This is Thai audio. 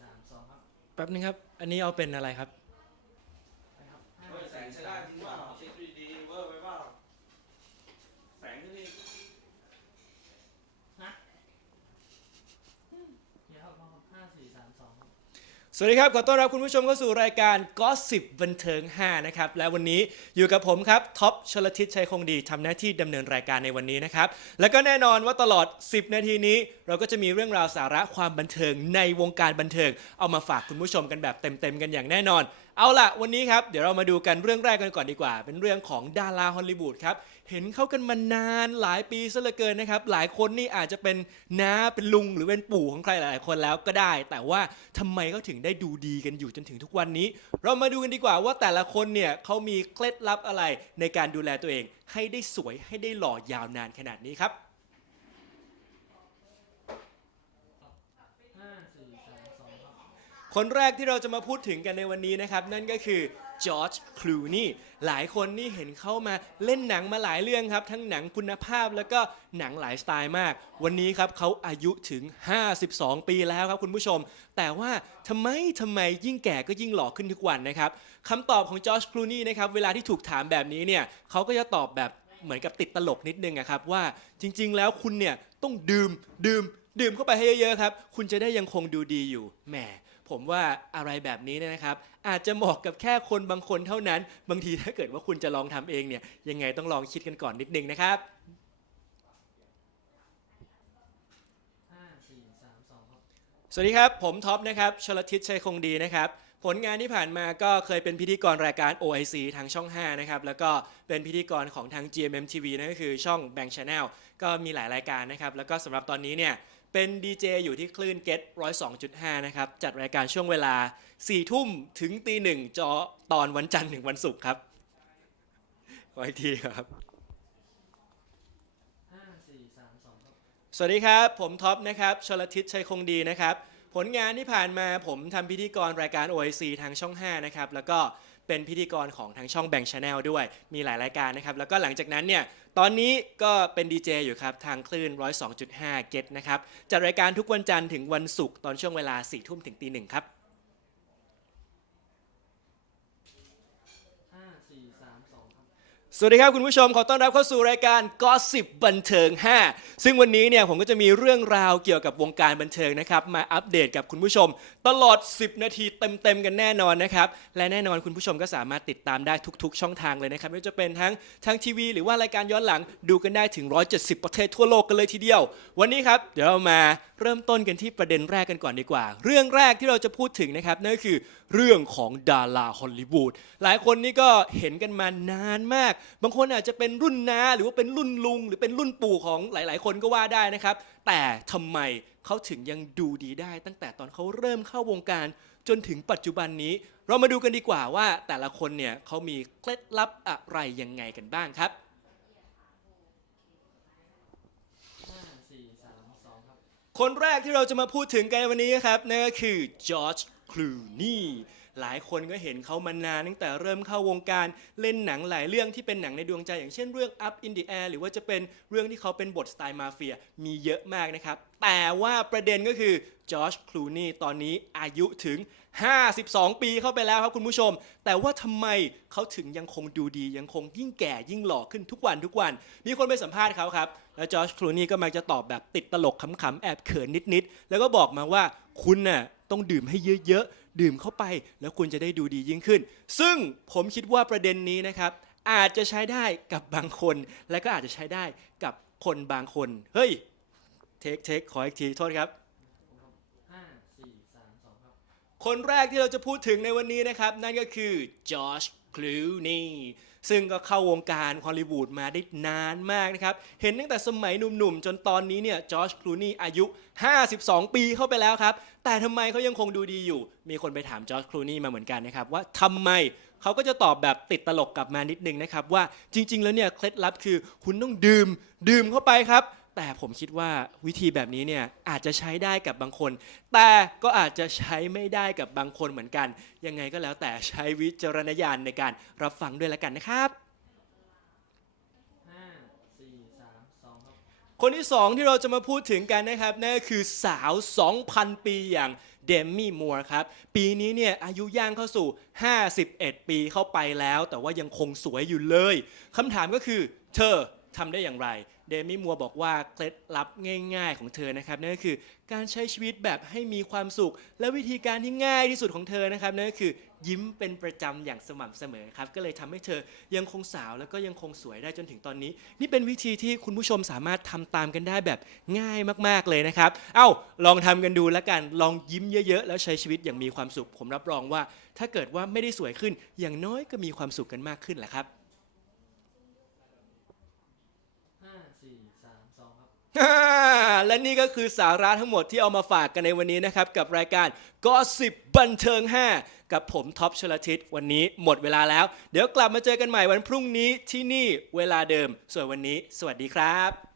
สามสองครับแป๊บนึงครับ อันนี้เอาเป็นอะไรครับไปครับห้าเฮ้ยแสงใช้ได้จริงเปล่าเช็คดีๆเวอร์ไปเปล่าแสงที่นี่ เดี๋ยวครับห้าสี่สามสองครับ สวัสดีครับ ขอต้อนรับคุณผู้ชมเข้าสู่รายการก็สิบบันเทิง 5 นะครับ และวันนี้อยู่กับผมครับ ท็อปชลทิศชัยคงดีทำหน้าที่ดำเนินรายการในวันนี้นะครับ และก็แน่นอนว่าตลอด 10 นาทีนี้ เราก็จะมีเรื่องราวสาระความบันเทิงในวงการบันเทิง เอามาฝากคุณผู้ชมกันแบบเต็มๆกันอย่างแน่นอนเอาล่ะ วันนี้ครับ เดี๋ยวเรามาดูกันเรื่องแรกกันก่อนดีกว่า เป็นเรื่องของดาราฮอลลีวูดครับเห็นเข้ากันมานานหลายปีซะเหลือเกินนะครับ หลายคนนี่อาจจะเป็นน้าเป็นลุงหรือเป็นปู่ของใครหลายๆคนแล้วก็ได้ แต่ว่าทำไมเขาถึงได้ดูดีกันอยู่จนถึงทุกวันนี้ เรามาดูกันดีกว่าว่าแต่ละคนเนี่ยเขามีเคล็ดลับอะไรในการดูแลตัวเอง ให้ได้สวยให้ได้หล่อยาวนานขนาดนี้ครับ ห้าสี่สามสองครับ คนแรกที่เราจะมาพูดถึงกันในวันนี้นะครับ นั่นก็คือจอร์จคลูนี่หลายคนนี่เห็นเขามาเล่นหนังมาหลายเรื่องครับ ทั้งหนังคุณภาพแล้วก็หนังหลายสไตล์มาก วันนี้ครับเขาอายุถึง 52 ปีแล้วครับคุณผู้ชม แต่ว่าทำไมทำไมยิ่งแก่ก็ยิ่งหล่อขึ้นทุกวันนะครับคำตอบของจอร์จคลูนี่นะครับเวลาที่ถูกถามแบบนี้เนี่ยเขาก็จะตอบแบบเหมือนกับติดตลกนิดนึงอะครับว่าจริง ๆ แล้วคุณเนี่ยต้องดื่มดื่มดื่มเข้าไปให้เยอะๆครับ คุณจะได้ยังคงดูดีอยู่ แหม ผมว่าอะไรแบบนี้เนี่ยนะครับ อาจจะเหมาะกับแค่คนบางคนเท่านั้น บางทีถ้าเกิดว่าคุณจะลองทำเองเนี่ยยังไงต้องลองคิดกันก่อนนิดนึงนะครับห้าสี่สามสองครับสวัสดีครับ ผมท็อปนะครับชลทิศชัยคงดีนะครับ ผลงานที่ผ่านมาก็เคยเป็นพิธีกรรายการ OIC ทางช่อง 5 นะครับ แล้วก็เป็นพิธีกรของทาง GMM TV นั่นก็คือช่อง Bank Channel ก็มีหลายรายการนะครับ แล้วก็สำหรับตอนนี้เนี่ย เป็นดีเจอยู่ที่คลื่น Get 102.5นะครับ จัดรายการช่วงเวลา4ทุ่มถึงตีหนึ่งจอตอนวันจันทร์ถึงวันศุกร์ครับขออีกทีครับห้าสี่สามสองสวัสดีครับ ผมท็อปนะครับชลทิศชัยคงดีนะครับ ผลงานที่ผ่านมาผมทำพิธีกรรายการ OIC ทางช่อง 5 นะครับ แล้วก็เป็นพิธีกรของทางช่องแบ่งช n แนลด้วย มีหลายรายการนะครับ แล้วก็หลังจากนั้นเนี่ย ตอนนี้ก็เป็นดีเจอยู่ครับ ทางคลื่น 102.5 เกตนะครับ จัดรายการทุกวันจันทร์ถึงวันศุกร์ตอนช่วงเวลา4ทุ่มถึงตีหนึ่งครับ ห้าสี่สามสองครับ สวัสดีครับ คุณผู้ชม ขอต้อนรับเข้าสู่รายการก็สิบบันเทิง 5 ซึ่งวันนี้เนี่ยผมก็จะมีเรื่องราวเกี่ยวกับวงการบันเทิงนะครับ มาอัปเดตกับคุณผู้ชม ตลอด 10 นาทีเต็มๆกันแน่นอนนะครับ และแน่นอนคุณผู้ชมก็สามารถติดตามได้ทุกๆ ช่องทางเลยนะครับ ไม่ว่าจะเป็นทั้งทางทีวี หรือว่ารายการย้อนหลังดูกันได้ถึง 170 ประเทศทั่วโลกกันเลยทีเดียว วันนี้ครับเดี๋ยวเรามาเริ่มต้นกันที่ประเด็นแรกกันก่อนดีกว่า เรื่องแรกที่เราจะพูดถึงนะครับนั่นก็คือเรื่องของดาราฮอลลีวูดหลายคนนี่ก็เห็นกันมานานมากบางคนอาจจะเป็นรุ่นน้าหรือว่าเป็นรุ่นลุง หรือเป็นรุ่นปู่ของหลาย ๆ คนก็ว่าได้นะครับ แต่ทำไมเขาถึงยังดูดีได้ ตั้งแต่ตอนเขาเริ่มเข้าวงการจนถึงปัจจุบันนี้ เรามาดูกันดีกว่าว่าแต่ละคนเนี่ยเขามีเคล็ดลับอะไรยังไงกันบ้างครับคนแรกที่เราจะมาพูดถึงกันในวันนี้ครับนั่นก็คือจอร์จคลูนี หลายคนก็เห็นเขามานานตั้งแต่เริ่มเข้าวงการเล่นหนังหลายเรื่องที่เป็นหนังในดวงใจ อย่างเช่นเรื่อง Up in the Air หรือว่าจะเป็นเรื่องที่เขาเป็นบทสไตล์มาเฟียมีเยอะมากนะครับ แต่ว่าประเด็นก็คือจอร์จคลูนี่ตอนนี้อายุถึง 52 ปีเข้าไปแล้วครับคุณผู้ชม แต่ว่าทำไมเขาถึงยังคงดูดียังคงยิ่งแก่ยิ่งหล่อขึ้นทุกวันทุกวัน มีคนไปสัมภาษณ์เขาครับ แล้วจอร์จคลูนี่ก็มักจะตอบแบบติดตลกขำๆ แอบเขินนิดๆ แล้วก็บอกมาว่าคุณน่ะต้องดื่มให้เยอะๆ ดื่มเข้าไป แล้วคุณจะได้ดูดียิ่งขึ้น ซึ่งผมคิดว่าประเด็นนี้นะครับ อาจจะใช้ได้กับบางคน และก็อาจจะใช้ได้กับคนบางคน เฮ้ย เทคเทคขออีกทีโทษครับห้าสี่สามสองครับคนแรกที่เราจะพูดถึงในวันนี้นะครับ นั่นก็คือจอร์จ คลูนี่ซึ่งก็เข้าวงการฮอลลีวูดมาได้นานมากนะครับ เห็นตั้งแต่สมัยหนุ่มๆ จนตอนนี้เนี่ยจอร์จคลูนี่อายุ 52 ปีเข้าไปแล้วครับ แต่ทำไมเขายังคงดูดีอยู่ มีคนไปถามจอร์จคลูนี่มาเหมือนกันนะครับ ว่าทำไมเขาก็จะตอบแบบติดตลกกลับมานิดนึงนะครับ ว่าจริง ๆ แล้วเนี่ยเคล็ดลับคือคุณต้องดื่ม ดื่มเข้าไปครับ แต่ผมคิดว่าวิธีแบบนี้เนี่ยอาจจะใช้ได้กับบางคน แต่ก็อาจจะใช้ไม่ได้กับบางคนเหมือนกัน ยังไงก็แล้วแต่ใช้วิจารณญาณในการรับฟังด้วยละกันนะครับห้าสี่สามสองคนที่ 2 ที่เราจะมาพูดถึงกันนะครับนั่นก็คือสาว 2,000 ปีอย่างเดมมี่มัวร์ครับ ปีนี้เนี่ยอายุย่างเข้าสู่ 51 ปีเข้าไปแล้ว แต่ว่ายังคงสวยอยู่เลยคำถามก็คือเธอ ทำได้อย่างไร เดมี่มัวบอกว่าเคล็ดลับง่าย ๆ ของเธอนะครับนั่นก็คือการใช้ชีวิตแบบให้มีความสุข และวิธีการที่ง่ายที่สุดของเธอนะครับนั่นก็คือยิ้มเป็นประจำอย่างสม่ำเสมอครับก็เลยทำให้เธอยังคงสาวแล้วก็ยังคงสวยได้จนถึงตอนนี้ นี่เป็นวิธีที่คุณผู้ชมสามารถทำตามกันได้แบบง่ายมากๆเลยนะครับ เอ้าลองทำกันดูแล้วกันลองยิ้มเยอะๆ แล้วใช้ชีวิตอย่างมีความสุข ผมรับรองว่า ถ้าเกิดว่าไม่ได้สวยขึ้นอย่างน้อยก็มีความสุขกันมากขึ้นแหละครับ ห้าสี่สามสองครับ และนี่ก็คือสาระทั้งหมดที่เอามาฝากกันในวันนี้นะครับ กับรายการก็สิบบันเทิง 5 กับผมท็อปชลทิศวันนี้หมดเวลาแล้ว เดี๋ยวกลับมาเจอกันใหม่วันพรุ่งนี้ที่นี่เวลาเดิม ส่วนวันนี้ สวัสดีครับ